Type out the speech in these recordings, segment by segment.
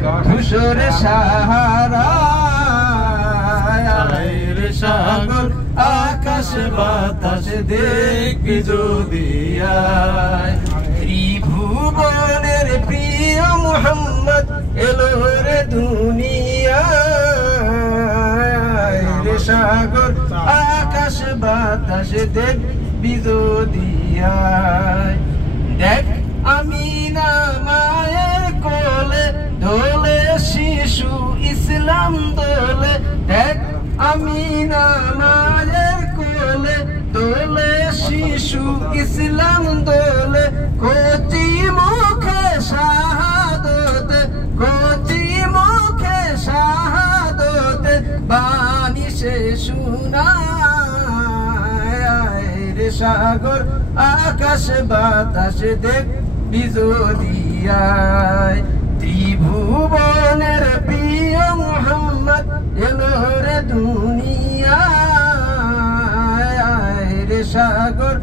ধূসর সাহারা সাগর আকাশ বাতাস দেখবি যদি ত্রিভুবনের প্রিয় মুহাম্মদ এলো রে দুনিয়ায় রে সাগর আকাশ বাতাস দেখবি যদি দেখ আমিনা মায়ের কোলে দোলে শিশু ইসলাম দোলে দেখ আমিনা মায়ের কোলে দোলে শিশু ইসলাম দোলে কচি মুখে শাহাদত কচি মুখে শাহাদত বাণী সে শুনায় রে সাগর আকাশ বাতাস দেখবি যদি ত্রিভুবনের প্রিয় মুহাম্মদ এলো রে দুনিয়ায় রে সাগর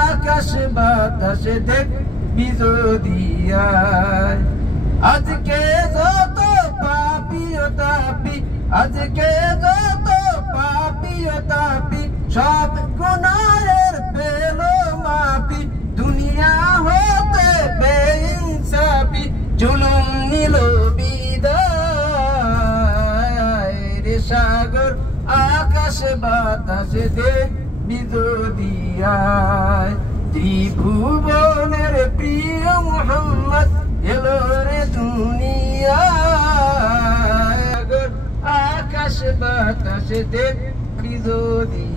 আকাশ বাতাস দেখবি যদি আজকে যত পাপী ও তাপী আজকে যত পাপী ও তাপী সব গুনাহের পেল মাপি দুনিয়া হতে বেইনসাফি জুলুম নিল বিদায় রে সাগর আকাশ বাতাস দেখবি যদি ত্রিভুবনের প্রিয় মুহাম্মদ এলো রে দুনিয়ায় আকাশ বাতাস দেখবি যদি